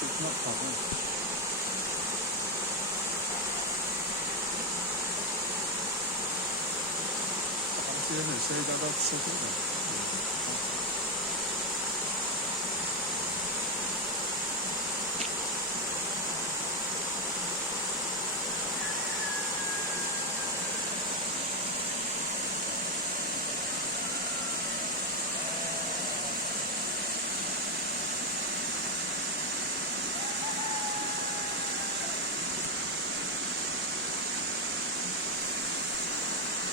It's not covered. Şeyde şeyde de kuşatır da.